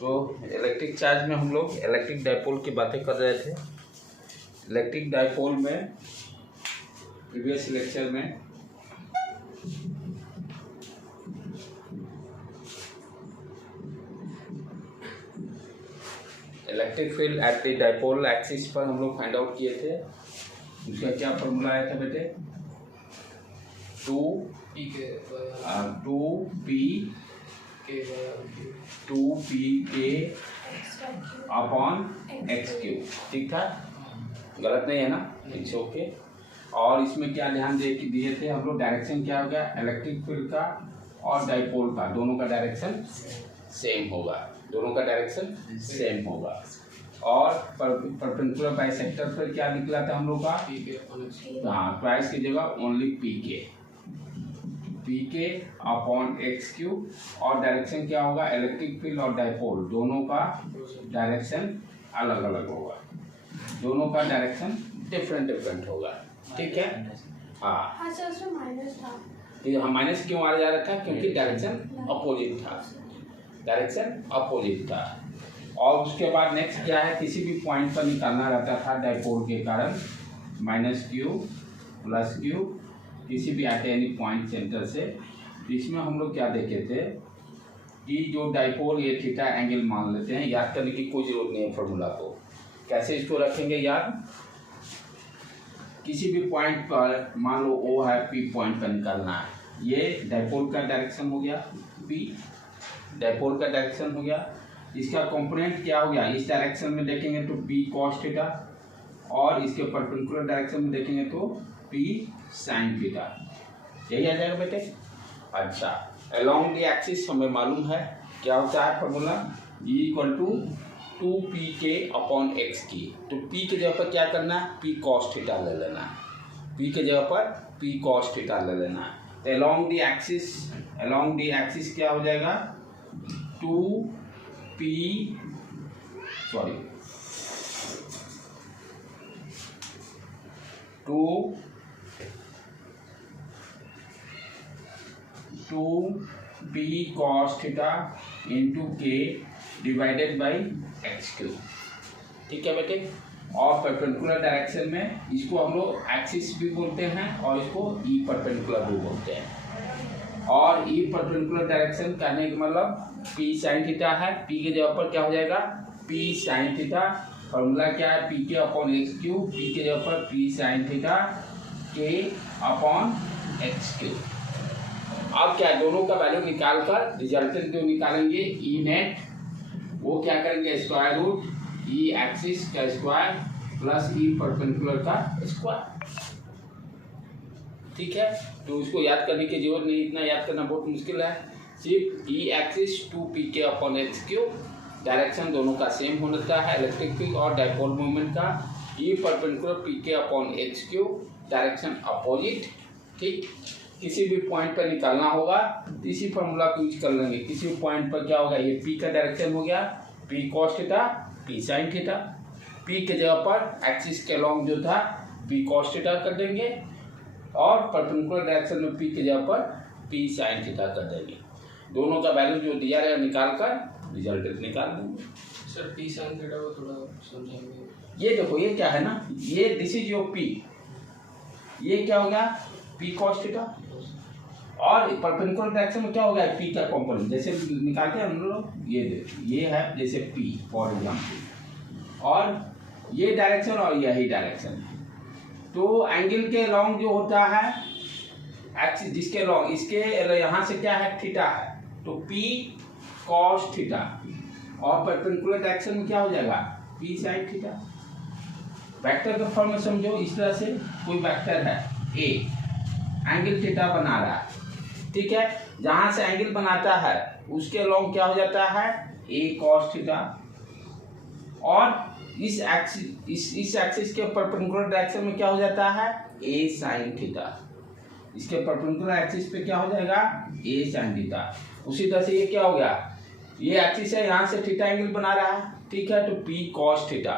तो electric charge में हम लोग इलेक्ट्रिक डाइपोल की बातें कर रहे थे। इलेक्ट्रिक डाइपोल में प्रीवियस लेक्चर में electric field at the dipole axis पर हम लोग फाइंड आउट किए थे। उसका क्या फॉर्मूला आया था बेटे? 2p upon x cube. ठीक था, गलत नहीं है ना? It's okay. और इसमें क्या ध्यान दिए थे हम लोग? डायरेक्शन क्या हो गया? इलेक्ट्रिक फील्ड का और डाइपोल का दोनों का डायरेक्शन सेम होगा, दोनों का डायरेक्शन सेम होगा। और परपेंडिकुलर बाइसेक्टर पर क्या निकला था हम लोग का? हाँ, ट्वाइस की जगह ओनली पी के अपॉन एक्स क्यूब। और डायरेक्शन क्या होगा? इलेक्ट्रिक फील्ड और डाइपोल दोनों का डायरेक्शन अलग अलग होगा, दोनों का डायरेक्शन डिफरेंट होगा। ठीक है, हाँ सर, माइनस था। हाँ, माइनस क्यों आ जा रहा था? क्योंकि डायरेक्शन अपोजिट था, डायरेक्शन अपोजिट था। और उसके बाद नेक्स्ट क्या है? किसी भी पॉइंट पर निकालना रहता था डाइपोल के कारण, माइनस क्यू प्लस क्यू, किसी भी एट एनी पॉइंट सेंटर से। इसमें हम लोग क्या देखे थे कि जो डाइपोल ये थीटा एंगल मान लेते हैं, याद करने की कोई जरूरत नहीं है फॉर्मूला को। कैसे इसको रखेंगे याद? किसी भी पॉइंट पर मान लो ओ है, पी पॉइंट पर निकालना है। ये डाइपोल का डायरेक्शन हो गया, पी डाइपोल का डायरेक्शन हो गया। इसका कंपोनेंट क्या हो गया? इस डायरेक्शन में देखेंगे तो पी कॉस थीटा, और इसके परपेंडिकुलर डायरेक्शन में देखेंगे तो पी साइन थीटा। यही आ जाएगा बेटे। अच्छा, अलोंग द एक्सिस हमें मालूम है क्या होता है formula? E equal to 2pk upon x की। तो p के जगह पर क्या करना है? p cos थीटा ले लेना है, p के जगह पर p cos थीटा ले लेना है। तो अलोंग द एक्सिस क्या हो जाएगा? 2p cos थीटा इंटू के डिवाइडेड बाई एक्स क्यूब। ठीक है बेटे। और परपेंडिकुलर डायरेक्शन में इसको हम लोग एक्सिस भी बोलते हैं और इसको ई परपेंडिकुलर भी बोलते हैं। और ई परपेंडिकुलर डायरेक्शन करने का मतलब पी साइन थीटा है, पी के जगह पर क्या हो जाएगा? P sine theta. फॉर्मूला क्या है? पी के अपॉन एक्स क्यूब, पी के जगह पर पी साइन थीटा के अपॉन एक्स क्यूब। अब क्या, दोनों का वैल्यू निकाल कर रिजल्टेंट जो निकालेंगे ई नेट, वो क्या करेंगे? स्क्वायर रूट ई एक्सिस का स्क्वायर प्लस ई परपेंडिकुलर का स्क्वायर। ठीक है, तो उसको याद करने की जरूरत नहीं, इतना याद करना बहुत मुश्किल है। सिर्फ E axis 2pk upon x cube, direction दोनों का सेम होता है इलेक्ट्रिक फील्ड और डाइपोल मूवमेंट का। E perpendicular pk upon x cube, direction opposite. ठीक, किसी भी पॉइंट पर निकालना होगा तो इसी फॉर्मूला को यूज कर लेंगे। किसी भी पॉइंट पर क्या होगा? ये पी का डायरेक्शन हो गया P cos theta P sine theta, P के जगह पर एक्सिस के लॉन्ग जो था पी कॉस थीटा कर देंगे, और परपेंडिकुलर डायरेक्शन में पी के जगह पर पी साइन थीटा कर देंगे। दोनों का वैल्यू जो दिया रहेगा निकाल कर रिजल्ट निकाल देंगे। सर पी साइन थीटा को थोड़ा समझाएंगे। ये देखो, ये क्या है ना, ये दिस इज योर पी, ये क्या हो गया? P cos theta. और परपेंडिकुलर डायरेक्शन में क्या हो गया? पी का कंपोनेंट जैसे निकालते हैं हम लोग, ये है जैसे पी फॉर एग्जाम्पल, और ये डायरेक्शन और यही डायरेक्शन है। तो एंगल के लॉन्ग जो होता है एक्सिस, जिसके लॉन्ग इसके यहाँ से क्या है? थीटा है, तो पी कॉस थीटा। और परपेंडिकुलर डायरेक्शन में क्या हो जाएगा? P sine theta. वेक्टर का फॉर्म में समझो इस तरह से, कोई वेक्टर है ए, एंगल थीटा बना रहा है। ठीक है, जहां से एंगल बनाता है उसके लॉन्ग क्या हो जाता है? ए कॉस थीटा। और इस एक्सिस के परपेंडिकुलर डायरेक्शन में क्या हो जाता है? ए साइन थीटा। इसके परपेंडिकुलर एक्सिस पे क्या हो जाएगा? ए साइन थीटा। उसी तरह से ये क्या हो गया? ये एक्सिस है, यहाँ से थीटा एंगल बना रहा है। ठीक है, तो पी कॉस थीटा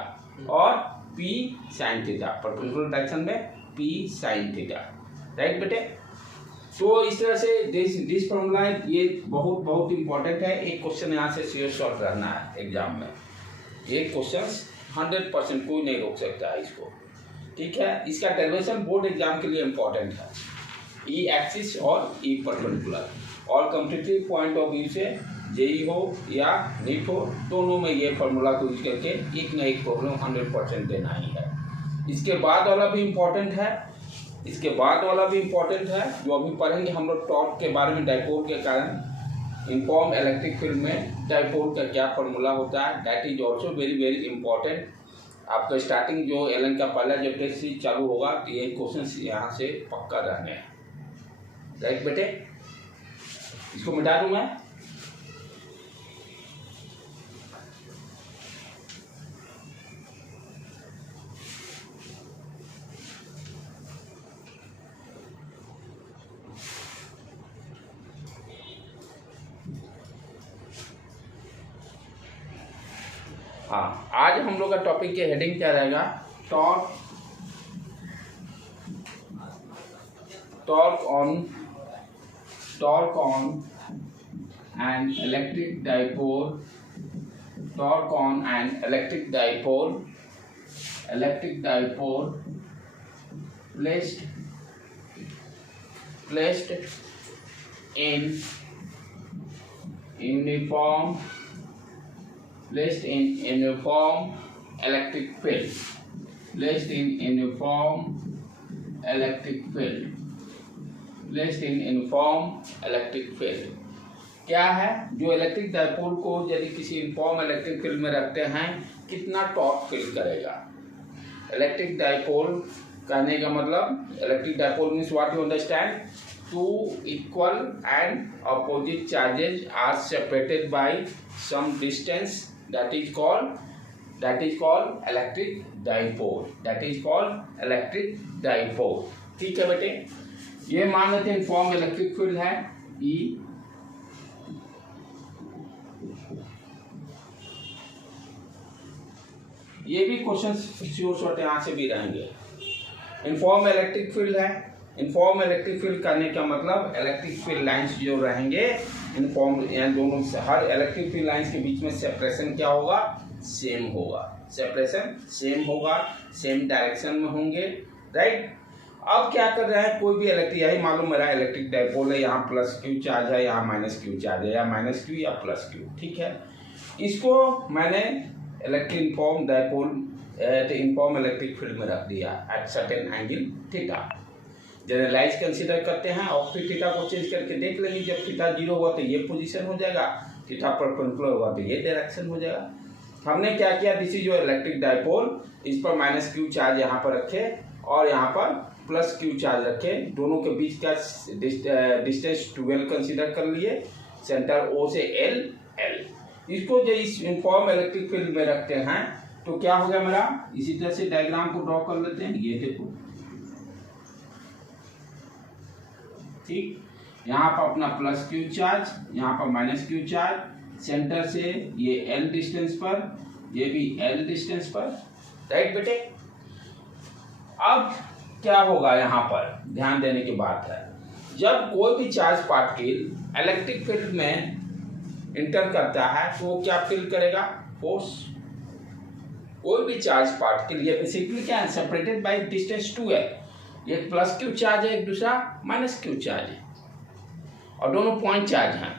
और P sine theta, perpendicular direction में पी साइन थीटा। राइट बेटे? तो इस तरह से दिस फॉर्मूला ये बहुत बहुत इंपॉर्टेंट है। एक क्वेश्चन यहाँ से श्योर शॉर्ट रहना है एग्जाम में, एक क्वेश्चन 100% कोई नहीं रोक सकता है इसको, ठीक है। इसका डेरिवेशन बोर्ड एग्जाम के लिए इंपॉर्टेंट है, ई एक्सिस और ई परपेंडिकुलर, और कम्पिटिटिव पॉइंट ऑफ व्यू से जेई हो या नीट हो, दोनों में ये फार्मूला को यूज करके एक ना एक प्रॉब्लम 100% देना ही है। इसके बाद वाला भी इम्पोर्टेंट है, इसके बाद वाला भी इम्पोर्टेंट है जो अभी पढ़ेंगे हम लोग टॉर्क के बारे में, डाइपोल के कारण यूनिफॉर्म इलेक्ट्रिक फील्ड में डाइपोल का क्या फार्मूला होता है, that is also very very important. आपका स्टार्टिंग जो एलन का पहला जब टेस्ट सीरीज चालू होगा तो ये क्वेश्चन यहाँ से पक्का रहने हैं, राइट बेटे। इसको मिटा दूँ मैं, हाँ। आज हम लोग का टॉपिक के हेडिंग क्या रहेगा, torque on an electric dipole, torque on an electric dipole placed in uniform electric field, placed in uniform electric field क्या है, जो इलेक्ट्रिक डाइपोल को यदि किसी यूनिफॉर्म इलेक्ट्रिक फील्ड में रखते हैं कितना टॉर्क फील करेगा। इलेक्ट्रिक डाइपोल कहने का मतलब, electric dipole means what you understand, two equal and opposite charges are separated by some distance, that is called electric dipole, ठीक है बेटे। ये मान लेते हैं यूनिफॉर्म इलेक्ट्रिक फील्ड है E, ये भी क्वेश्चन श्योर शॉर्ट यहाँ से भी रहेंगे। यूनिफॉर्म इलेक्ट्रिक फील्ड है, यूनिफॉर्म इलेक्ट्रिक फील्ड करने का मतलब इलेक्ट्रिक फील्ड लाइंस जो रहेंगे यूनिफॉर्म, यानी दोनों हर इलेक्ट्रिक फील्ड लाइंस के बीच में सेपरेशन क्या होगा, सेम होगा, सेपरेशन सेम होगा, सेम डायरेक्शन में होंगे, राइट। अब क्या कर रहे हैं, कोई भी इलेक्ट्रिक, यही मालूम मेरा इलेक्ट्रिक डाइपोल है, यहाँ प्लस क्यू चार्ज है, यहाँ माइनस क्यू चार्ज है, या माइनस क्यू या प्लस क्यू, ठीक है। इसको मैंने electric uniform dipole uniform electric field में रख दिया at certain angle theta. Generalize consider करते हैं और फिर थीटा को चेंज करके देख लेंगे, जब थीटा 0 हुआ तो ये पोजीशन हो जाएगा, थीटा परपेंडिकुलर हुआ तो ये डायरेक्शन हो जाएगा। हमने क्या किया, दिस इज जो इलेक्ट्रिक डाइपोल, इस पर माइनस क्यू चार्ज यहाँ पर रखे और यहाँ पर प्लस क्यू चार्ज रखे, दोनों के बीच का डिस्टेंस 12 कंसीडर कर लिए, सेंटर O से L। इसको जो इस यूनिफॉर्म इलेक्ट्रिक फील्ड में रखते हैं तो क्या हो गया मेरा, इसी तरह से डायग्राम को ड्रॉ कर लेते हैं, ये देखो, ठीक। यहाँ पर अपना प्लस क्यू चार्ज, यहाँ पर माइनस क्यू चार्ज, सेंटर से ये L डिस्टेंस पर, ये भी L डिस्टेंस पर, राइट बेटे। अब क्या होगा, यहाँ पर ध्यान देने की बात है, जब कोई भी चार्ज पार्टिकल इलेक्ट्रिक फील्ड में इंटर करता है तो वो क्या फील करेगा, फोर्स। कोई भी चार्ज पार्टिकल, ये बेसिकली क्या है, सेपरेटेड बाय डिस्टेंस 2 है, एक प्लस क्यू चार्ज है, एक दूसरा माइनस क्यू चार्ज है, और दोनों पॉइंट चार्ज हैं,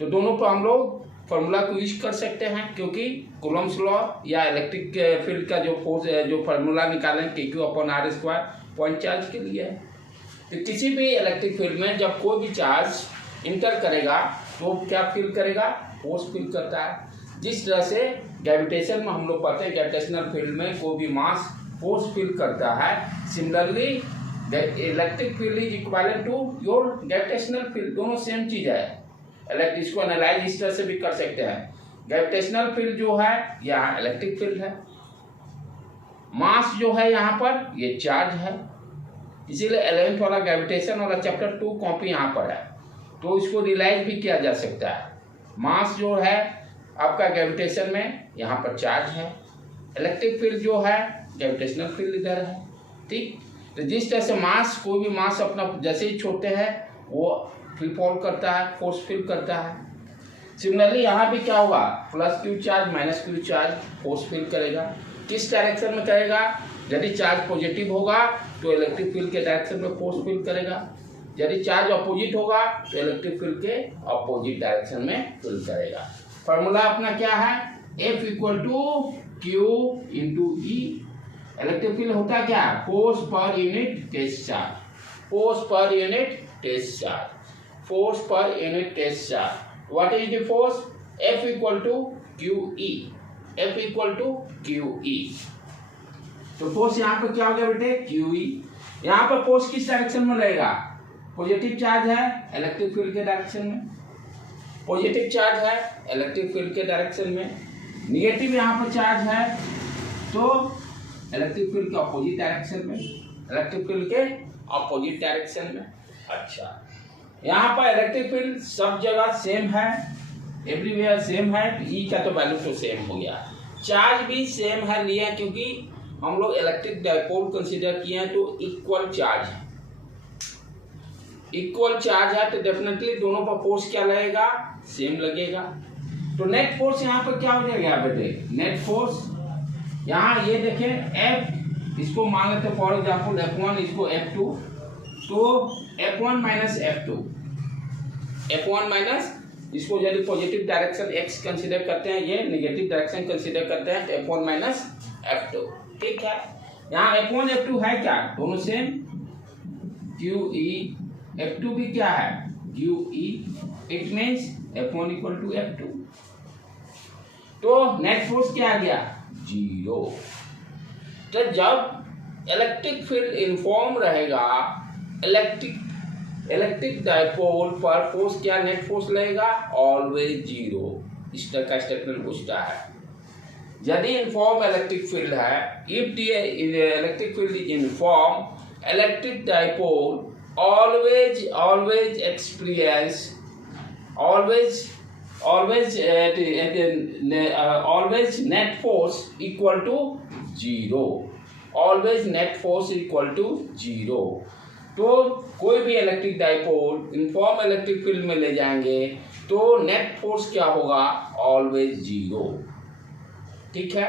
तो दोनों पर हम लोग फॉर्मूला को यूज कर सकते हैं, क्योंकि कूलम्ब्स लॉ या इलेक्ट्रिक फील्ड का जो फोर्स जो फार्मूला निकालें KQ/R² पॉइंट चार्ज के लिए है। तो किसी भी इलेक्ट्रिक फील्ड में जब कोई भी चार्ज इंटर करेगा तो क्या फील करेगा, फोर्स फील करता है। जिस तरह से ग्रेविटेशन में हम लोग पढ़ते हैं, ग्रेविटेशनल फील्ड में कोई भी मास फोर्स फील करता है, similarly electric field is equivalent to your gravitational field, दोनों सेम चीज है। इसको एनालाइज इस तरह से भी कर सकते हैं, ग्रेविटेशनल फील्ड जो है यहाँ इलेक्ट्रिक फील्ड है, मास जो है यहाँ पर ये चार्ज है, इसीलिए 11th वाला ग्रेविटेशन वाला चैप्टर 2 कॉपी यहाँ पर है, तो इसको रियलाइज भी किया जा सकता है। मास जो है आपका ग्रेविटेशन में यहाँ पर चार्ज है, इलेक्ट्रिक फील्ड जो है ग्रेविटेशनल फील्ड इधर है, ठीक। तो जिस तरह से मास, कोई भी मास अपना जैसे ही छोड़ते हैं वो रिपॉल करता है, फोर्स फील करता है। सिमिलरली यहाँ भी क्या होगा, plus Q charge minus Q charge force feel करेगा। किस डायरेक्शन में करेगा, यदि चार्ज पॉजिटिव होगा तो इलेक्ट्रिक फील्ड के डायरेक्शन में फोर्स फील करेगा, यदि चार्ज अपोजिट होगा तो इलेक्ट्रिक फील्ड के अपोजिट डायरेक्शन में फील करेगा। फॉर्मूला अपना क्या है, F equal to q into e. Electric field होता है क्या, फोर्स पर यूनिट टेस्ट चार्ज, फोर्स पर यूनिट टेस्ट चार्ज, फोर्स पर unit test charge. What is the force, F equal to q e, F equal to q e. तो force यहाँ पर क्या हो गया बेटे, क्यू ई। यहाँ पर फोर्स किस डायरेक्शन में रहेगा, पॉजिटिव चार्ज है इलेक्ट्रिक फील्ड के डायरेक्शन में, पॉजिटिव चार्ज है इलेक्ट्रिक फील्ड के डायरेक्शन में, निगेटिव यहाँ पर चार्ज है तो इलेक्ट्रिक फील्ड के अपोजिट डायरेक्शन में, इलेक्ट्रिक फील्ड के अपोजिट डायरेक्शन में। अच्छा, यहाँ पर इलेक्ट्रिक फील्ड सब जगह सेम है, एवरीवेयर सेम है, तो ई का तो वैल्यू तो सेम हो गया। चार्ज भी सेम है लिया, क्योंकि हम लोग इलेक्ट्रिक डाइपोल कंसीडर किए हैं तो इक्वल चार्ज है, इक्वल चार्ज है तो डेफिनेटली दोनों पर फोर्स क्या लगेगा, सेम लगेगा। तो नेट फोर्स यहाँ पर क्या हो जाएगा बेटे, नेट फोर्स यहाँ ये देखें F, इसको मान लेते फॉर एग्जाम्पल F1, इसको F2, तो F1 minus F2, F1 minus, इसको यदि पॉजिटिव डायरेक्शन x कंसीडर करते हैं, ये नेगेटिव डायरेक्शन कंसीडर करते हैं तो F1 माइनस F2, ठीक है। यहाँ F1 F2 है क्या, दोनों सेम, QE, F2 भी क्या है QE, it means F1 equal to F2। तो नेट फोर्स क्या आ गया, 0। तो जब इलेक्ट्रिक फील्ड यूनिफॉर्म रहेगा, इलेक्ट्रिक डाइपोल पर फोर्स क्या, नेट फोर्स लगेगा, ऑलवेज 0। इस तरह का स्टेटमेंट पूछता है। यदि यूनिफॉर्म इलेक्ट्रिक फील्ड है, if the electric field is uniform, electric dipole always experience always net force equal to 0, always net force equal to 0। तो कोई भी electric dipole uniform electric field में ले जाएंगे तो नेट फोर्स क्या होगा, ऑलवेज 0, ठीक है।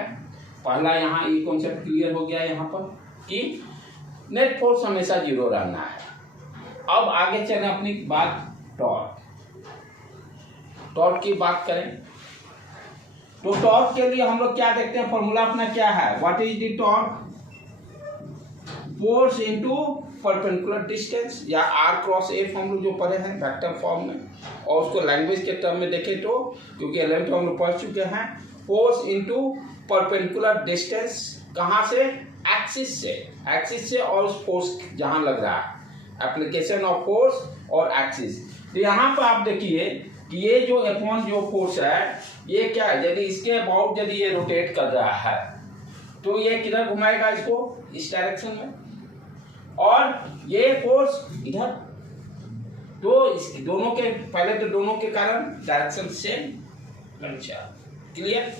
पहला यहाँ ये कॉन्सेप्ट क्लियर हो गया यहाँ पर कि नेट फोर्स हमेशा 0 रहना है। अब आगे चलें अपनी बात टॉर्क की बात करें तो टॉर्क के लिए हम लोग क्या देखते हैं, फॉर्मूला अपना क्या है, what is the torque, force into perpendicular distance, या आर क्रॉस एफ हम लोग जो पढ़े हैं वेक्टर फॉर्म में, और उसको लैंग्वेज के टर्म में देखें तो, क्योंकि 11th में हम लोग पढ़ चुके हैं, फोर्स इनटू परपेंडिकुलर डिस्टेंस, कहाँ से, एक्सिस से और उस फोर्स जहां लग रहा है, एप्लीकेशन ऑफ फोर्स और एक्सिस। तो यहाँ पर आप देखिए कि ये जो F1 जो फोर्स है, ये क्या है, यदि इसके अबाउट यदि ये रोटेट कर रहा है तो ये किधर घुमाएगा इसको, इस डायरेक्शन में, और ये फोर्स इधर। तो इस दोनों के पहले तो दोनों के कारण डायरेक्शन सेम। अच्छा, क्लियर।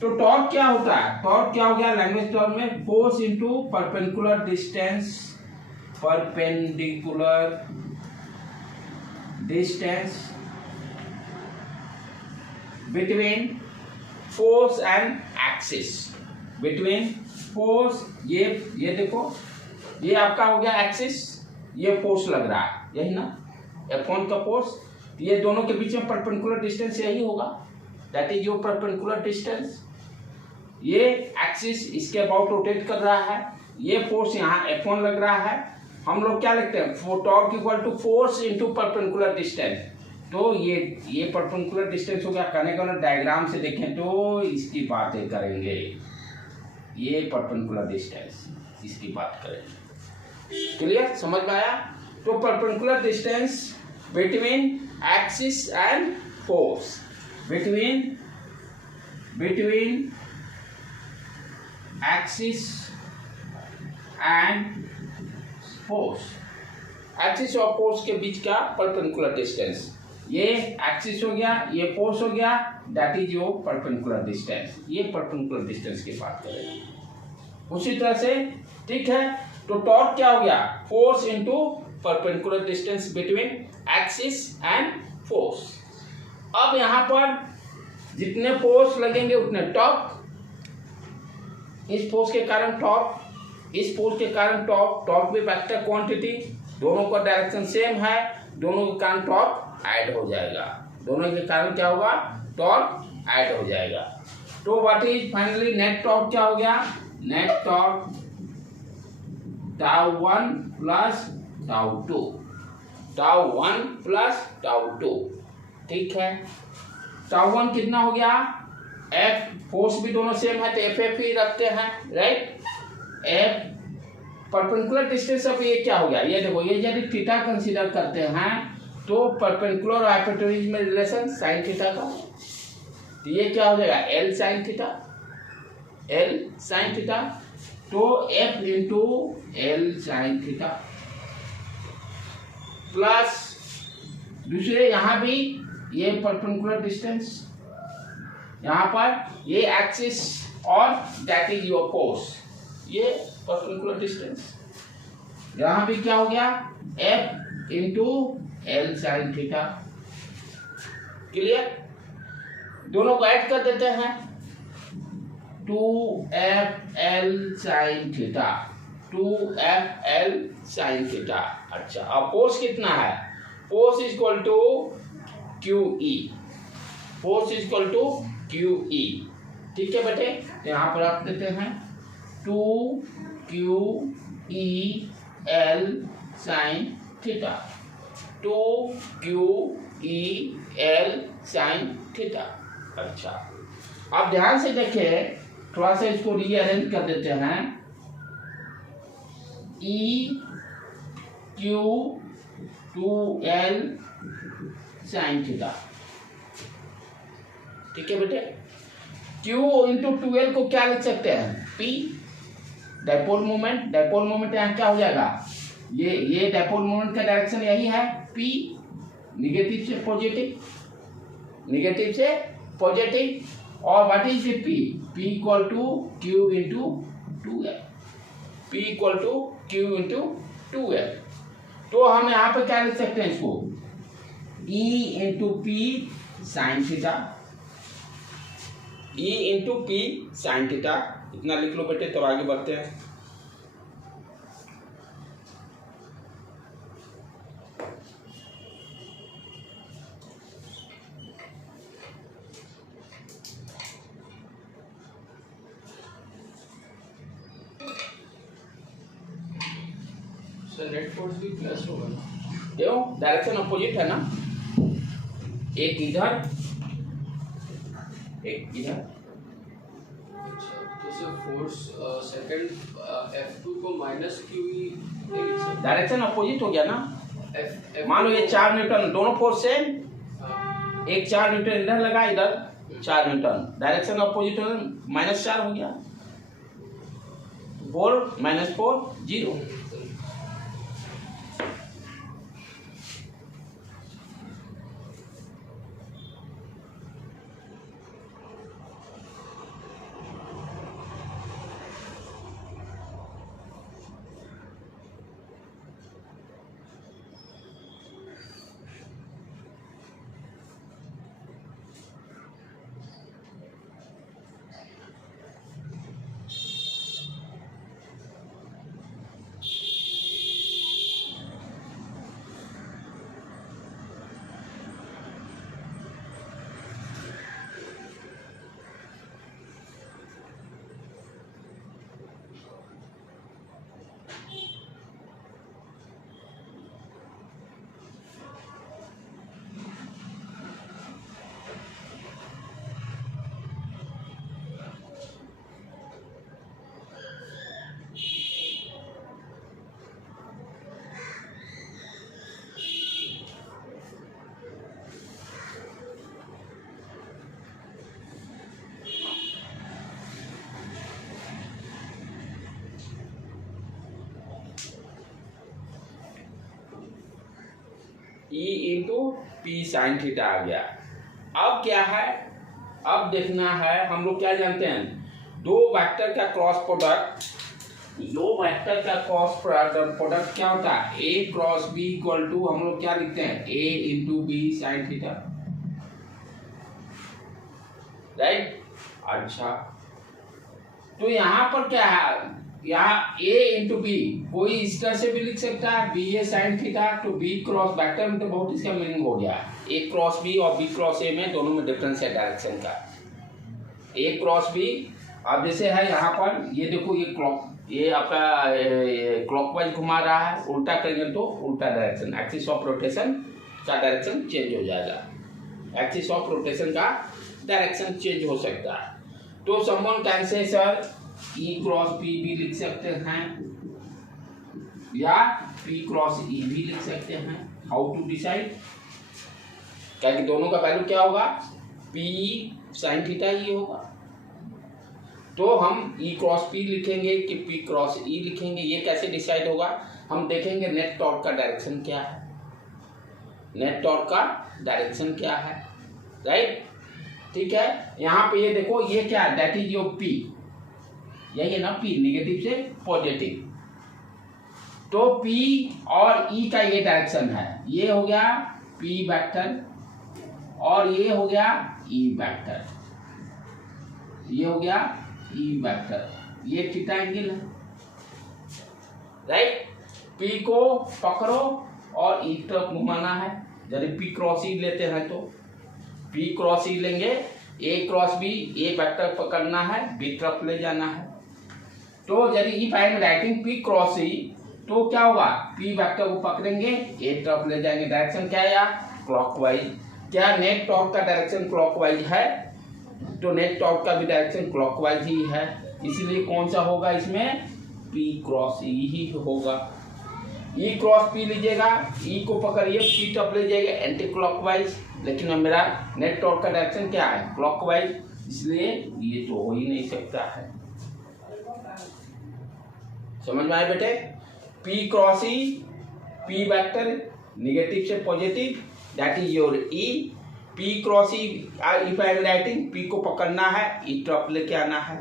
तो टॉर्क क्या होता है, टॉर्क क्या हो गया लैंग्वेज टर्म में, force into perpendicular distance, perpendicular distance between force and axis, between force, ये देखो, ये आपका हो गया एक्सिस, ये फोर्स लग रहा है, यही ना F1 का फोर्स, ये दोनों के बीच में परपेंडिकुलर डिस्टेंस यही होगा, that is your perpendicular distance. ये एक्सिस इसके अबाउट रोटेट कर रहा है, ये फोर्स यहाँ F1 लग रहा है, हम लोग क्या लिखते हैं, torque equal to force into perpendicular distance. तो ये परपेंडिकुलर डिस्टेंस हो गया, कहने का डायग्राम से देखें तो इसकी बातें करेंगे, ये परपेंडिकुलर डिस्टेंस इसकी बात करेंगे, क्लियर, समझ में आया। तो perpendicular distance between axis and force, between axis and force, axis और फोर्स के बीच का परपेंडिकुलर डिस्टेंस, ये एक्सिस हो गया, ये फोर्स हो गया, that is your perpendicular distance, ये परपेंडिकुलर डिस्टेंस की बात करें। उसी तरह से, ठीक है। तो टॉर्क क्या हो गया, force into perpendicular distance between axis and force. अब यहाँ पर जितने फोर्स लगेंगे उतने टॉर्क, इस फोर्स के कारण टॉर्क, इस फोर्स के कारण टॉर्क, टॉर्क भी वेक्टर क्वांटिटी, दोनों का डायरेक्शन सेम है, दोनों के कारण टॉर्क ऐड हो जाएगा, दोनों के कारण क्या होगा, टॉर्क ऐड हो जाएगा। तो what is finally net torque क्या हो गया, net torque tau 1 plus tau 2, tau 1 plus tau 2, ठीक है। टाउ 1 कितना हो गया, एफ, फोर्स भी दोनों सेम है तो एफ एफ ही रखते हैं, राइट। एफ परपेंडिकुलर डिस्टेंस, अब ये क्या हो गया, ये देखो, ये यदि थीटा कंसीडर करते हैं तो परपेंडिकुलर और हाइपोटेन्यूज में रिलेशन साइन थीटा का, तो ये क्या हो जाएगा, L sine theta, L sine theta, तो F into L sine theta plus दूसरे यहाँ भी ये परपेंडिकुलर डिस्टेंस, यहाँ पर ये एक्सिस और दैट इज योर फोर्स, ये परपेंडिकुलर डिस्टेंस, यहाँ भी क्या हो गया, F into L sine theta, clear. दोनों को ऐड कर देते हैं, 2FL sine theta, 2FL sine theta. अच्छा, अब फोर्स कितना है, force is equal to QE, force is equal to QE, ठीक है बेटे। तो यहाँ पर आप देते हैं 2QEL sine theta, 2QEL sine theta. अच्छा, आप ध्यान से देखिए, थोड़ा सा इसको रीअरेंज कर देते हैं, EQ2L साइन थीटा, ठीक है बेटे। Q इंटू 2L को क्या लिख सकते हैं, P, dipole moment, dipole moment यहाँ क्या हो जाएगा, ये डाइपोल मोमेंट का डायरेक्शन यही है, P, निगेटिव से पॉजिटिव, निगेटिव से पॉजिटिव, और what is P, P equal to Q into 2L, P equal to Q into 2L। तो हम यहाँ पे क्या लिख सकते हैं इसको, E into P sine theta, E into P sine theta, इतना लिख लो बेटे, तब आगे बढ़ते हैं। सर नेट फोर्स भी प्लस होगा ना, क्यों, डायरेक्शन अपोजिट है ना, एक इधर एक इधर। अच्छा, तो सर फोर्स सेकंड F2 को माइनस QE डायरेक्शन अपोजिट हो गया ना, F मान लो ये 4 न्यूटन, दोनों फोर्स सेम, एक 4 न्यूटन इधर लगा, इधर 4 न्यूटन, डायरेक्शन अपोजिट हो, -4 हो गया, 4 -4 0। E into P sine theta आ गया। अब क्या है, अब देखना है, हम लोग क्या जानते हैं, दो वेक्टर का क्रॉस प्रोडक्ट दो वेक्टर का क्रॉस प्रोडक्ट क्या होता है, A cross B equal to हम लोग क्या लिखते हैं, A into B sine theta, right. अच्छा तो यहाँ पर क्या है, यहाँ ए इंटू बी कोई इस तरह से भी लिख सकता है, बी ए साइन थीटा, तो बी क्रॉस वेक्टर में तो बहुत इसका मीनिंग हो गया, ए क्रॉस बी और बी क्रॉस ए में दोनों में डिफरेंस है डायरेक्शन का। ए क्रॉस बी अब जैसे है यहाँ पर ये देखो, ये आपका क्लॉकवाइज घुमा रहा है, उल्टा करेंगे तो उल्टा डायरेक्शन, एक्सिस ऑफ रोटेशन का डायरेक्शन चेंज हो जाएगा, एक्सिस ऑफ रोटेशन का डायरेक्शन चेंज हो सकता है। तो someone can say sir E cross P भी लिख सकते हैं या पी क्रॉस ई भी लिख सकते हैं। हाउ टू डिसाइड, क्या कि दोनों का वैल्यू क्या होगा, पी साइन थीटा ही होगा। तो हम ई क्रॉस पी लिखेंगे कि पी क्रॉस ई लिखेंगे, ये कैसे डिसाइड होगा, हम देखेंगे नेट टॉर्क का डायरेक्शन क्या है, नेट टॉर्क का डायरेक्शन क्या है, राइट। ठीक है, यहाँ पे ये देखो ये क्या है, दैट इज योर पी, यही है ना पी, नेगेटिव से पॉजिटिव। तो पी और ई का ये डायरेक्शन है, ये हो गया पी वेक्टर और ये हो गया ई वेक्टर, ये हो गया ई वेक्टर, ये थीटा एंगल है, राइट। पी को पकड़ो और ई तरफ घुमाना है, यदि पी क्रॉस ई लेते हैं तो पी क्रॉस ई लेंगे, A cross B, A vector पकड़ना है, बी तरफ ले जाना है। तो यदि if I am writing P cross E तो क्या होगा, पी वेक्टर को पकड़ेंगे, ए तरफ ले जाएंगे, डायरेक्शन क्या है यार, क्लॉकवाइज। क्या नेट टॉर्क का डायरेक्शन क्लॉकवाइज है, तो नेट टॉर्क का भी डायरेक्शन क्लॉकवाइज ही है, इसलिए कौन सा होगा इसमें, पी क्रॉस ई ही होगा। ई क्रॉस पी लीजिएगा, ई को पकड़िए, पी तरफ ले जाइए एंटी क्लॉकवाइज, लेकिन अब मेरा नेट टॉर्क का डायरेक्शन क्या है, क्लॉकवाइज, इसलिए ये तो हो ही नहीं सकता है। समझ में आए बेटे, पी क्रॉस ई, पी वेक्टर नेगेटिव से positive, that is your E, P cross E, if I am writing P को पकड़ना है, ई तरफ लेके आना है,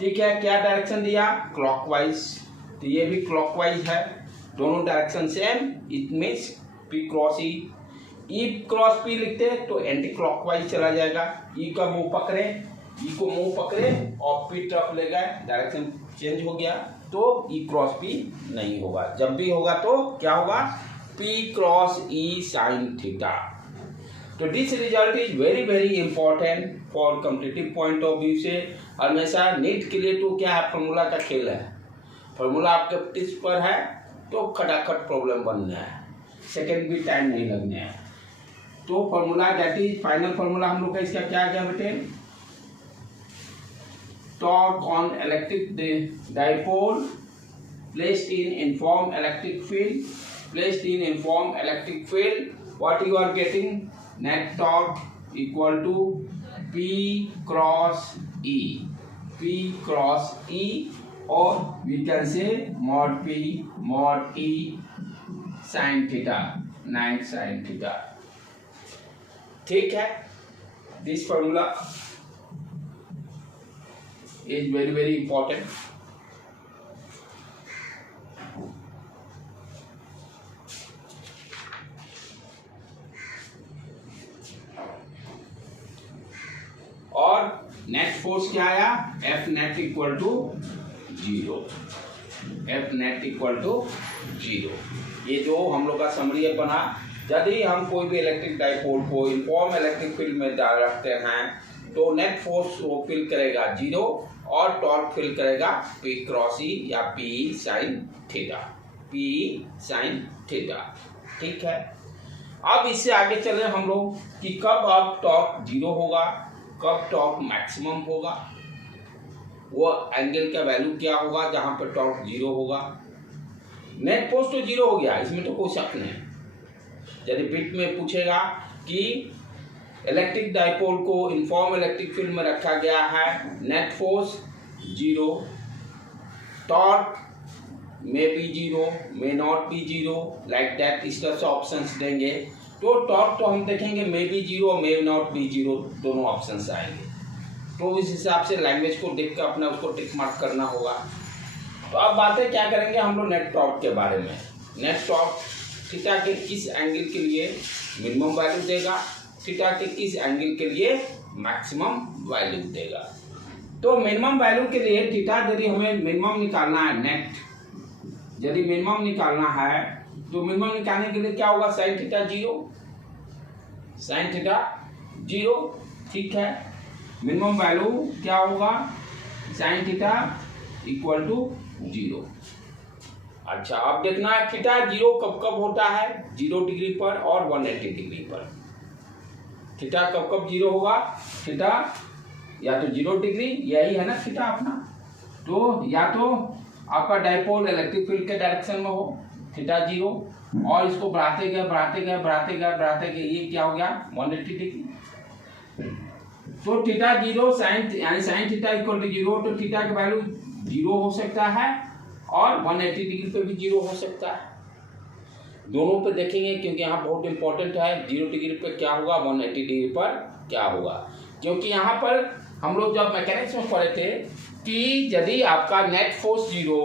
ठीक है। क्या डायरेक्शन दिया, क्लॉकवाइज, तो ये भी क्लॉकवाइज है, दोनों direction same, it means P cross E. E cross P लिखते तो एंटी क्लॉकवाइज चला जाएगा, ई का मुंह पकड़े, ई को मुंह पकड़े और पी तरफ ले गए, डायरेक्शन चेंज हो गया, तो ई क्रॉस पी नहीं होगा। जब भी होगा तो क्या होगा, पी क्रॉस ई साइन थीटा। तो this result is very very important for competitive point of view से। हमेशा नीट के लिए तो क्या है, फॉर्मूला का खेल है, फॉर्मूला आपके टिप्स पर है तो खटाखट प्रॉब्लम बनना है, सेकेंड भी टाइम नहीं लगने है। तो formula that is final formula हम लोग का इसका क्या गया बेटे, torque on electric dipole placed in uniform electric field, placed in uniform electric field, what you are getting, net torque equal to P cross E, P cross E, or we can say mod P mod E sin theta, 9 sin theta, ठीक है। This formula is very very important. और net force क्या आया, F net equal to 0, F net equal to 0। ये जो हम लोग का समरी बना, यदि हम कोई भी इलेक्ट्रिक डाइपोल को यूनिफॉर्म इलेक्ट्रिक फील्ड में डाल रखते हैं तो नेट फोर्स वो फिल करेगा 0 और टॉर्क फिल करेगा पी क्रॉस ई या P sine theta, P sine theta, ठीक है। अब इससे आगे चले हम लोग कि कब अब टॉर्क 0 होगा, कब टॉर्क मैक्सिमम होगा, वो एंगल का वैल्यू क्या होगा जहां पर टॉर्क 0 होगा। नेट फोर्स तो 0 हो गया, इसमें तो कोई शक नहीं। यदि बिट में पूछेगा कि इलेक्ट्रिक डाइपोल को यूनिफॉर्म इलेक्ट्रिक फील्ड में रखा गया है, net force 0, torque may be 0, may not be 0, like that, इस तरह से ऑप्शंस देंगे। तो टॉर्क तो हम देखेंगे may be 0, may not be 0, दोनों ऑप्शंस आएंगे। तो इस हिसाब से लैंग्वेज को देख कर अपना उसको टिक मार्क करना होगा। तो अब बातें क्या करेंगे हम लोग नेट टॉर्क के बारे में। नेट टॉर्क थीटा के किस एंगल के लिए मिनिमम वैल्यू देगा, थीटा के किस एंगल के लिए मैक्सिमम वैल्यू देगा। तो मिनिमम वैल्यू के लिए थीटा यदि हमें मिनिमम निकालना है, नेट यदि मिनिमम निकालना है तो मिनिमम निकालने के लिए क्या होगा, साइन थीटा 0, साइन थीटा 0, ठीक है। मिनिमम वैल्यू क्या होगा, साइन थीटा इक्वल टू 0। अच्छा, अब देखना है थीटा 0 कब कब होता है, 0 डिग्री पर और 180 डिग्री पर। थीटा कब कब 0 होगा, थीटा या तो 0 डिग्री, यही है ना थीटा अपना, तो या तो आपका डाइपोल इलेक्ट्रिक फील्ड के डायरेक्शन में हो थीटा 0, और इसको बढ़ाते गए बढ़ाते गए बढ़ाते गए बढ़ाते गए, ये क्या हो गया 180 डिग्री। तो थीटा 0 साइन यानी साइन थीटा इक्वल टू 0, तो थीटा का वैल्यू 0 हो सकता है और 180 डिग्री पे भी 0 हो सकता है। दोनों पे देखेंगे क्योंकि यहाँ बहुत इंपॉर्टेंट है 0 डिग्री पे क्या होगा, 180 डिग्री पर क्या होगा। क्योंकि यहाँ पर हम लोग जब मैकेनिक्स में पढ़े थे कि यदि आपका नेट फोर्स 0,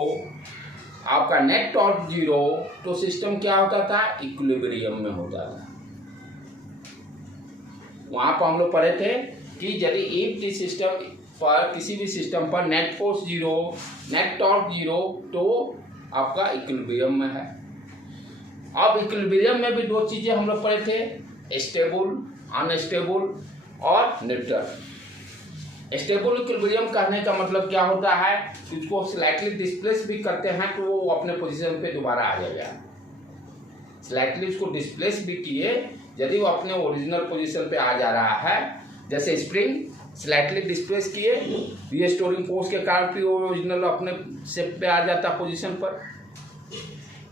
आपका नेट टॉर्क 0, तो सिस्टम क्या होता था, इक्विलिब्रियम में होता था। वहाँ पर हम लोग पढ़े थे कि यदि एक सिस्टम पर, किसी भी सिस्टम पर नेट फोर्स 0, नेट टॉर्क 0, तो आपका इक्विलिब्रियम में है। अब इक्विलिब्रियम में भी दो चीजें हम लोग पढ़े थे, स्टेबल, अनस्टेबल और न्यूट्रल। स्टेबल इक्विलिब्रियम कहने का मतलब क्या होता है, उसको स्लाइटली डिस्प्लेस भी करते हैं तो वो अपने पोजीशन पे दोबारा आ जाएगा। स्लाइटली उसको डिस्प्लेस भी किए, यदि वो अपने ओरिजिनल पोजीशन पे आ जा रहा है, जैसे स्प्रिंग स्लाइटली डिस्प्लेस किए, रीस्टोरिंग फोर्स के कारण भी वो ओरिजिनल अपने शेप पे आ जाता पोजीशन पर,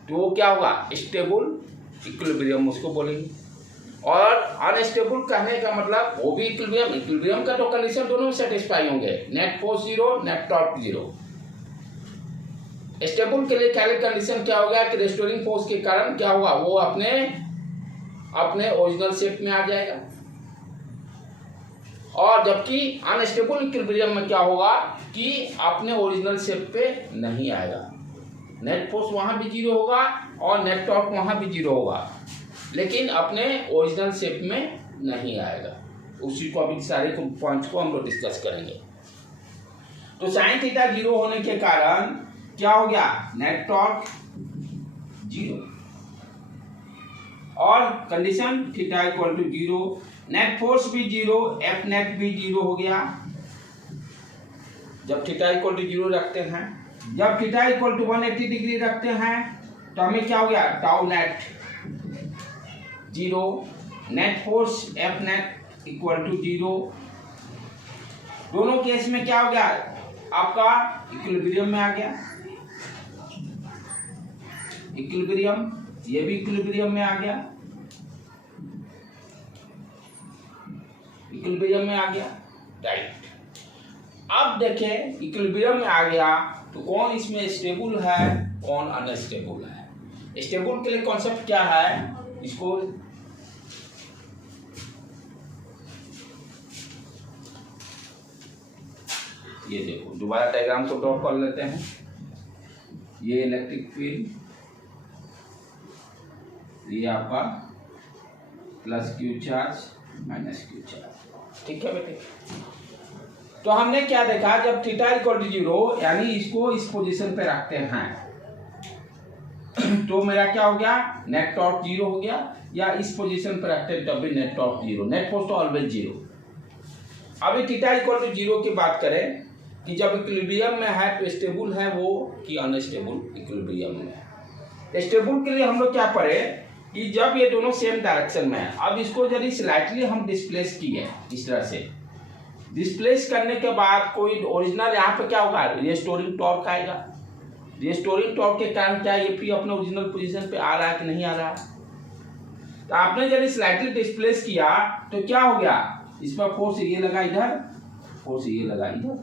तो वो क्या होगा, स्टेबल इक्विलिब्रियम उसको बोलेंगे। और अनस्टेबल कहने का मतलब वो भी इक्विलिब्रियम, इक्विलिब्रियम का तो कंडीशन दोनों में सेटिस्फाई होंगे, net force 0, net torque 0। Stable के लिए पहले कंडीशन क्या होगा कि रेस्टोरिंग फोर्स के कारण क्या होगा, वो अपने ओरिजिनल शेप में आ जाएगा। और जबकि अनस्टेबल इक्विलिब्रियम में क्या होगा कि अपने ओरिजिनल शेप पे नहीं आएगा, नेट फोर्स वहां भी 0 होगा और नेट टॉर्क वहां भी 0 होगा, लेकिन अपने ओरिजिनल शेप में नहीं आएगा। उसी को अभी सारे पॉइंट्स को हम लोग डिस्कस करेंगे। तो साइन थीटा 0 होने के कारण क्या हो गया, नेट टॉर्क 0 और condition theta equal to 0, net force भी 0, एफ नेट भी 0 हो गया जब थीटा इक्वल टू 0 रखते हैं। जब थीटा इक्वल टू 180 डिग्री रखते हैं तो हमें क्या हो गया, tau net 0, net force F net equal to 0। दोनों केस में क्या हो गया, आपका इक्विलिब्रियम में आ गया, इक्विलिब्रियम, ये भी इक्विलिब्रियम में आ गया, इक्विलिब्रियम में आ गया, राइट। अब देखें इक्विलिब्रियम में आ गया तो कौन इसमें स्टेबल है, कौन अनस्टेबल है। स्टेबल के लिए कॉन्सेप्ट क्या है, इसको ये देखो, दोबारा डायग्राम को ड्रॉ कर लेते हैं। ये इलेक्ट्रिक फील्ड, ये आपका plus Q charge minus Q charge, ठीक है बेटे। तो हमने क्या देखा, जब थीटा इक्वल टू 0 यानी इसको इस पोजीशन पे रखते हैं तो मेरा क्या हो गया, नेट टॉर्क 0 हो गया, या इस पोजीशन पे रखते हैं तब भी नेट टॉर्क 0, नेट फोर्स तो ऑलवेज 0। अभी थीटा इक्वल टू 0 की बात करें कि जब इक्विलिब्रियम में है तो स्टेबल है वो कि अनस्टेबल इक्विलिब्रियम में है। स्टेबल के लिए हम लोग क्या पढ़े कि जब ये दोनों सेम डायरेक्शन में है, अब इसको यदि स्लाइटली हम डिस्प्लेस किए, इस तरह से डिस्प्लेस करने के बाद कोई ओरिजिनल यहाँ पे क्या होगा, रिस्टोरिंग टॉर्क आएगा। रिस्टोरिंग टॉर्क के कारण क्या ये भी अपने ओरिजिनल पोजीशन पे आ रहा है कि नहीं आ रहा है। तो आपने यदि स्लाइटली डिस्प्लेस किया तो क्या हो गया, इस पर फोर्स ये लगा इधर, फोर्स ये लगा इधर,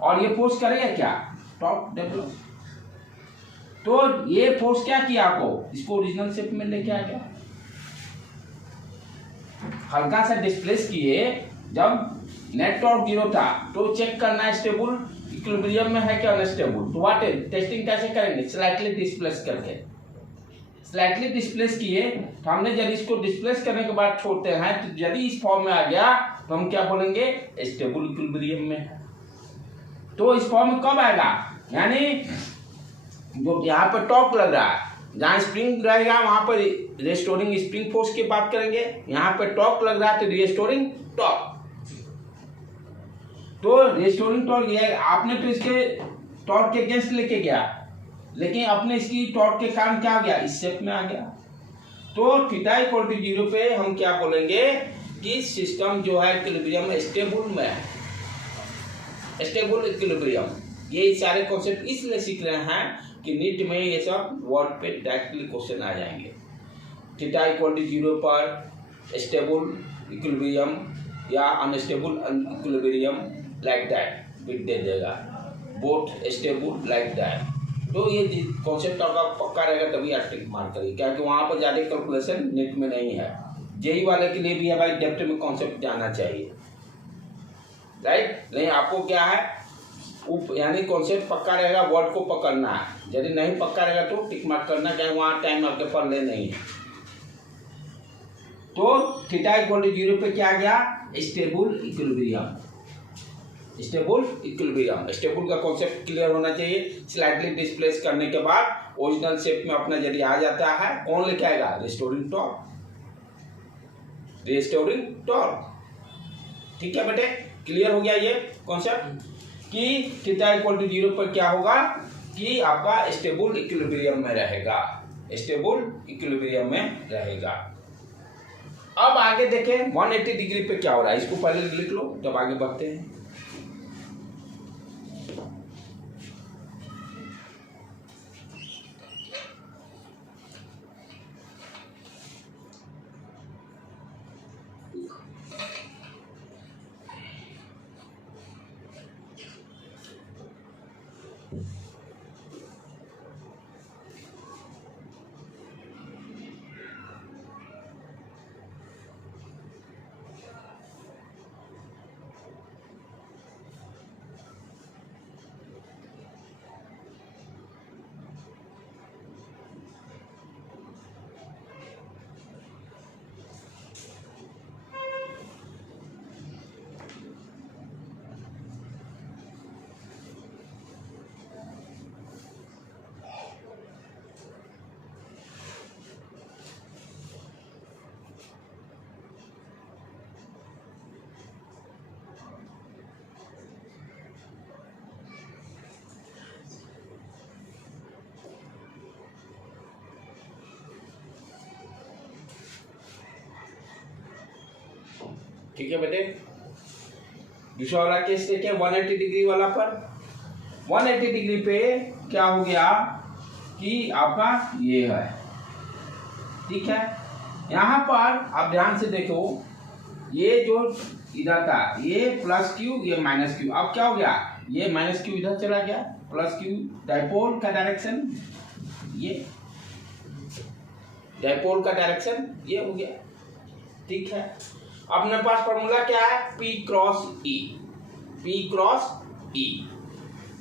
और ये फोर्स करेगा क्या, टॉर्क डेवलप। तो ये फोर्स क्या किया आपको, इसको ओरिजिनल शेप में लेके आ गया। हल्का सा डिस्प्लेस किए, जब नेट टॉर्क 0 था तो चेक करना है स्टेबल, इक्विलिब्रियम में है क्या अनस्टेबल, तो व्हाट इज टेस्टिंग कैसे करेंगे, स्लाइटली डिस्प्लेस करके। स्लाइटली डिस्प्लेस किए तो हमने यदि इसको डिस्प्लेस करने के बाद छोड़ते हैं तो यदि इस फॉर्म में आ गया तो हम क्या बोलेंगे, स्टेबल इक्विलिब्रियम में है। तो इस फॉर्म में कब आएगा, यानी जो यहाँ पर टॉर्क लग रहा है, जहाँ स्प्रिंग रहेगा वहां पर रेस्टोरिंग स्प्रिंग फोर्स की बात करेंगे, यहाँ पर टॉर्क लग रहा है तो रेस्टोरिंग टॉर्क। तो रेस्टोरिंग टॉर्क ये आपने तो इसके टॉर्क के अगेंस्ट लेके गया, लेकिन अपने इसकी टॉर्क के कारण क्या आ गया, इस शेप में आ गया। तो थीटा इक्वल टू 0 पे हम क्या बोलेंगे कि सिस्टम जो है इक्विलिब्रियम में स्टेबल में है, स्टेबल इक्विलिब्रियम। ये सारे कॉन्सेप्ट इसलिए सीख रहे हैं कि नीट में ये सब वर्ड पे डायरेक्टली क्वेश्चन आ जाएंगे। थीटा इक्वल टू 0 पर स्टेबल इक्विलिब्रियम या unstable equilibrium like that bit दे देगा, बोथ स्टेबल लाइक दैट। तो ये कॉन्सेप्ट आपका पक्का रहेगा तभी आप टिक मार करिए, क्योंकि वहाँ पर ज़्यादा कैलकुलेशन नेट में नहीं है। जेई वाले के लिए भी है भाई, डेप्थ में कॉन्सेप्ट जाना चाहिए, राइट। नहीं आपको क्या है, यानी कॉन्सेप्ट पक्का रहेगा, वर्ड को पकड़ना है। यदि नहीं पक्का रहेगा तो टिक मार्क करना, क्या वहाँ टाइम आपके पर ले नहीं है। तो थीटा इक्वल टू 0 पे क्या आ गया, stable equilibrium. Stable equilibrium, stable का कॉन्सेप्ट क्लियर होना चाहिए। स्लाइटली डिस्प्लेस करने के बाद ओरिजिनल शेप में अपना यदि आ जाता है, कौन लेके आएगा, रेस्टोरिंग टॉर्क, रेस्टोरिंग टॉर्क। ठीक है बेटे, क्लियर हो गया ये कॉन्सेप्ट कि थीटा इक्वल टू 0 पर क्या होगा कि आपका स्टेबल इक्विलिब्रियम में रहेगा, स्टेबल इक्विलिब्रियम में रहेगा। अब आगे देखें 180 डिग्री पे क्या हो रहा है, इसको पहले लिख लो तब आगे बढ़ते हैं। ठीक है बेटे, दूसरा वाला केस देखिए 180 डिग्री वाला पर। 180 डिग्री पे क्या हो गया कि आपका ये है, ठीक है। यहाँ पर आप ध्यान से देखो, ये जो इधर था ये प्लस क्यू, ये माइनस क्यू। अब क्या हो गया, ये माइनस क्यू इधर चला गया, प्लस क्यू डायपोल का डायरेक्शन, ये डायपोल का डायरेक्शन ये हो गया, ठीक है। अपने पास फॉर्मूला क्या है, P cross E, P cross E।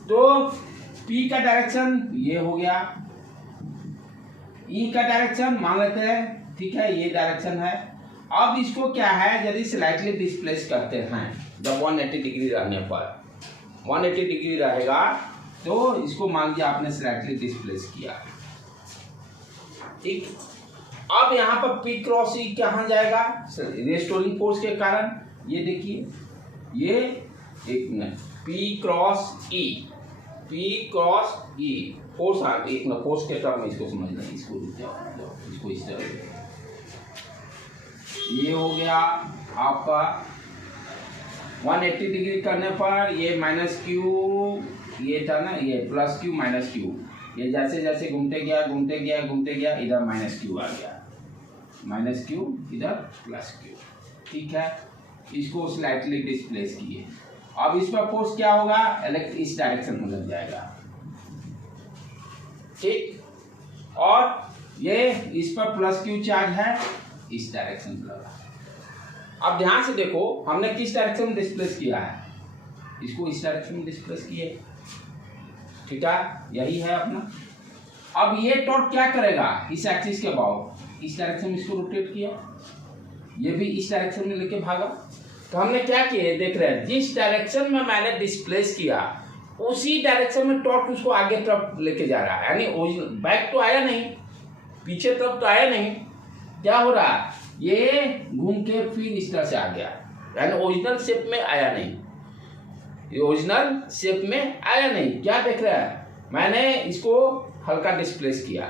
तो P का डायरेक्शन ये हो गया, E का डायरेक्शन मान लेते हैं, ठीक है, ये डायरेक्शन है। अब इसको क्या है, यदि स्लाइटली डिस्प्लेस करते हैं जब 180 डिग्री रहने पर, 180 डिग्री रहेगा तो इसको मान लिया आपने स्लाइटली डिस्प्लेस किया, ठीक। अब यहाँ पर P क्रॉस E कहाँ जाएगा, रेस्टोरिंग फोर्स के कारण। ये देखिए, ये एक minute, P cross E, P cross E force, एक मिनट, फोर्स के टर्म में इसको समझना, इसको इस तरह, ये हो गया आपका 180 डिग्री करने पर ये माइनस क्यू, ये था ना, ये प्लस क्यू माइनस क्यू, ये जैसे जैसे घूमते गया घूमते गया घूमते गया, इधर माइनस क्यू आ गया, माइनस क्यू इधर प्लस क्यू, ठीक है। इसको स्लाइटली डिस्प्लेस किए। अब इस पर फोर्स क्या होगा, इस डायरेक्शन में लग जाएगा, ठीक। और ये इस पर प्लस क्यू चार्ज है, इस डायरेक्शन में लगा। अब ध्यान से देखो, हमने किस डायरेक्शन में डिस्प्लेस किया है, इसको इस डायरेक्शन में डिस्प्लेस किए, थीटा यही है अपना। अब ये टॉर्क क्या करेगा, इस एक्सिस के अबाउट इस डायरेक्शन में इसको रोटेट किया, ये भी इस डायरेक्शन में लेके भागा। तो हमने क्या किया देख रहे हैं, जिस डायरेक्शन में मैंने डिस्प्लेस किया उसी डायरेक्शन में टॉर्क उसको आगे तरफ लेके जा रहा है, यानी बैक तो आया नहीं, पीछे तरफ तो आया नहीं, क्या हो रहा है, ये घूम के फिर इस तरह से आ गया, यानी ओरिजिनल शेप में आया नहीं, ये ओरिजिनल शेप में आया नहीं। क्या देख रहा है, मैंने इसको हल्का डिस्प्लेस किया,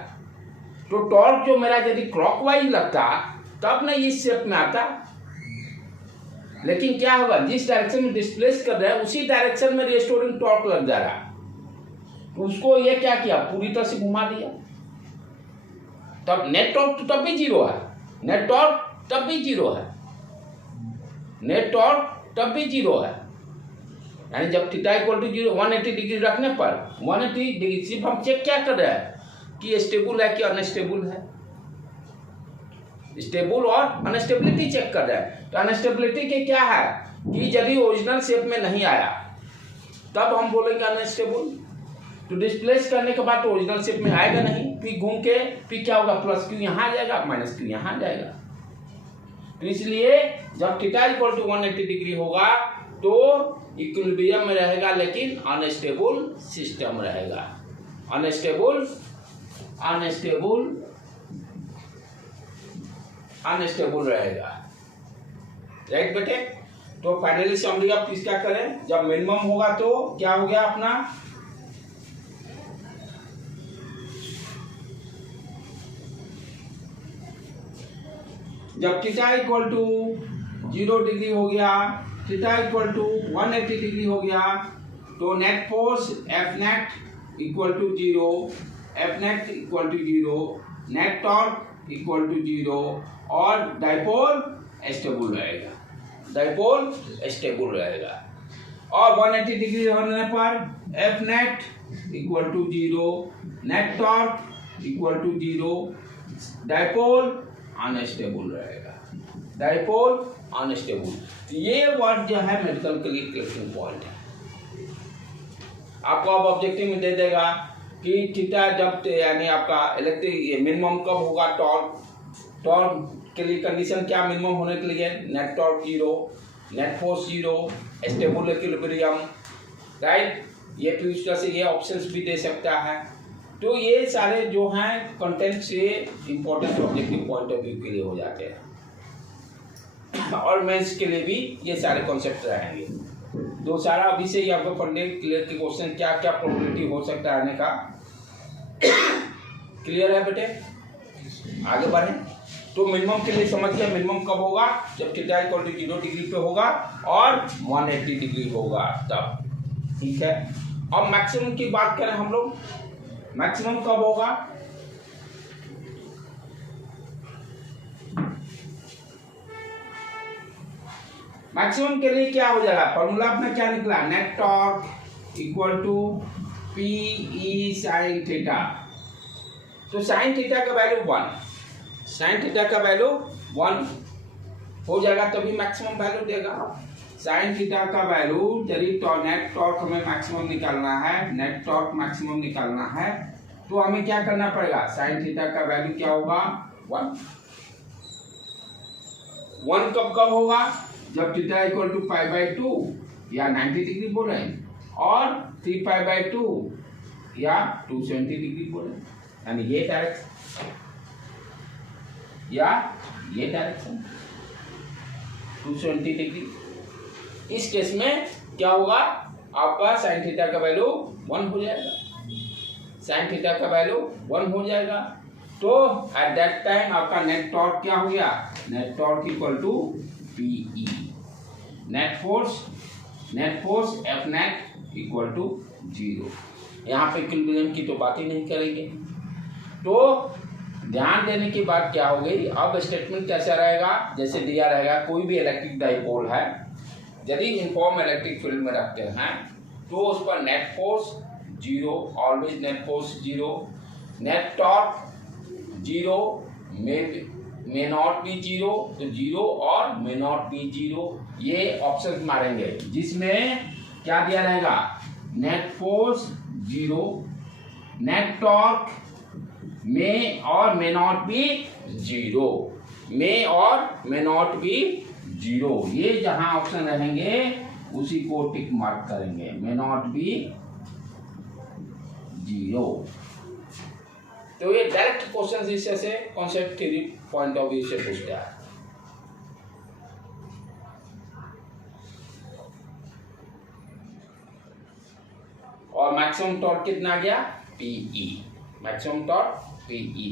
तो टॉर्क जो मेरा यदि क्लॉकवाइज लगता तब ना इस शेप में आता, लेकिन क्या होगा, जिस डायरेक्शन में डिस्प्लेस कर रहे हैं उसी डायरेक्शन में रिस्टोरिंग टॉर्क लग जा रहा है, तो उसको ये क्या किया, पूरी तरह से घुमा दिया। तब नेट टॉर्क तो तब भी जीरो है, नेट टॉर्क तब भी जीरो है, नेट टॉर्क तब भी जीरो है, यानी जब थीटा इक्वल टू 180 डिग्री रखने पर 180 डिग्री सिर्फ हम चेक क्या कर रहे हैं कि स्टेबल है कि अनस्टेबल है, स्टेबल और अनस्टेबिलिटी चेक कर रहे हैं। तो अनस्टेबिलिटी के क्या है कि यदि ओरिजिनल शेप में नहीं आया तब हम बोलेंगे अनस्टेबल, तो डिस्प्लेस करने के बाद तो ओरिजिनल शेप में आएगा नहीं, फिर घूम के फिर क्या होगा, प्लस क्यू यहाँ आ जाएगा, माइनस क्यू यहाँ आ जाएगा। तो इसलिए जब थीटा इक्वल टू 180 डिग्री होगा तो इक्विलिब्रियम में रहेगा, लेकिन अनस्टेबल सिस्टम रहेगा, अनस्टेबल अनस्टेबल अनस्टेबल रहेगा, राइट बेटे। तो फाइनली समरी आप किसका करें, जब मिनिमम होगा तो क्या हो गया अपना, जब थीटा इक्वल टू 0 डिग्री हो गया, थीटा इक्वल टू 180 डिग्री हो गया, तो net force F net equal to 0, F net equal to 0, net torque equal to 0 और डाइपोल स्टेबल रहेगा, डाइपोल स्टेबल रहेगा। और 180 डिग्री होने पर F net equal to 0, net torque equal to 0, dipole unstable रहेगा, डाइपोल अनस्टेबल। ये word जो है मेडिकल के लिए क्लियरिंग पॉइंट है, आपको अब ऑब्जेक्टिव में दे देगा कि थीटा जब यानी आपका इलेक्ट्रिक मिनिमम कब होगा, टॉर्क के लिए कंडीशन क्या मिनिमम होने के लिए, net torque 0, net force 0, stable equilibrium, right. ये फिर उस तरह से ये ऑप्शंस भी दे सकता है। तो ये सारे जो हैं कंटेंट से important objective point of view के लिए हो जाते हैं, और मेंस के लिए भी ये सारे कॉन्सेप्ट रहेंगे। तो सारा अभी से ही आपको पढ़ने क्लियर के क्वेश्चन क्या क्या प्रोबेबिलिटी हो सकता है आने का क्लियर है बेटे, आगे बढ़े। तो मिनिमम के लिए समझ गया, मिनिमम कब होगा, जब थीटा इक्वल टू 0 डिग्री पे होगा और 180 डिग्री होगा तब, ठीक है। अब मैक्सिमम की बात करें हम लोग, मैक्सिमम कब होगा, मैक्सिमम के लिए क्या हो जाएगा, फॉर्मूला अपना क्या निकला, net torque equal to p e sine theta. तो साइन थीटा का वैल्यू 1, साइन थीटा का वैल्यू 1 हो जाएगा तभी मैक्सिमम वैल्यू देगा। साइन थीटा का वैल्यू यदि नेट टॉर्क हमें मैक्सिमम निकालना है, नेट टॉर्क मैक्सिमम निकालना है, तो हमें क्या करना पड़ेगा, साइन थीटा का वैल्यू क्या होगा 1। 1 कब कब होगा, जब थीटा इक्वल टू π/2 या 90 डिग्री बोले, और 3π/2 या 270 डिग्री बोले, यानी ये डायरेक्शन या ये डायरेक्शन 270 डिग्री। इस केस में क्या होगा, आपका साइन थीटा का वैल्यू 1 हो जाएगा, साइन थीटा का वैल्यू 1 हो जाएगा। तो एट दैट टाइम आपका नेट टॉर्क क्या हो गया, net torque equal to PE, net force F net equal to 0। यहाँ पे इक्विलिब्रियम की तो बात ही नहीं करेंगे। तो ध्यान देने की बात क्या हो गई, अब स्टेटमेंट कैसा रहेगा, जैसे दिया रहेगा कोई भी इलेक्ट्रिक डाइपोल है, यदि यूनिफॉर्म इलेक्ट्रिक फील्ड में रखते हैं तो उस पर net force 0, always net force 0, net torque 0, may not be 0, तो 0 और मे नॉट बी 0, ये ऑप्शन मारेंगे जिसमें क्या दिया रहेगा, नेट फोर्स 0, नेट टॉर्क में और मे नॉट बी 0, मे और मे नॉट बी 0। ये जहां ऑप्शन रहेंगे उसी को टिक मार्क करेंगे, मे नॉट बी 0। तो ये डायरेक्ट क्वेश्चन इससे से concept theory point of view से पूछता है। और मैक्सिमम टॉर्क कितना गया, PE, maximum torque PE।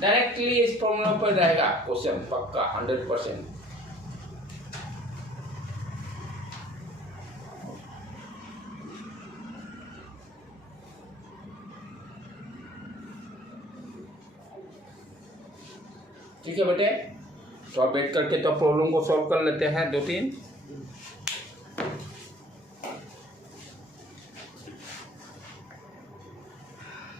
Directly इस फॉर्मूला पर रहेगा क्वेश्चन पक्का 100%। ठीक है बेटे, तो अब बैठ करके तो प्रॉब्लम को सॉल्व कर लेते हैं 2-3।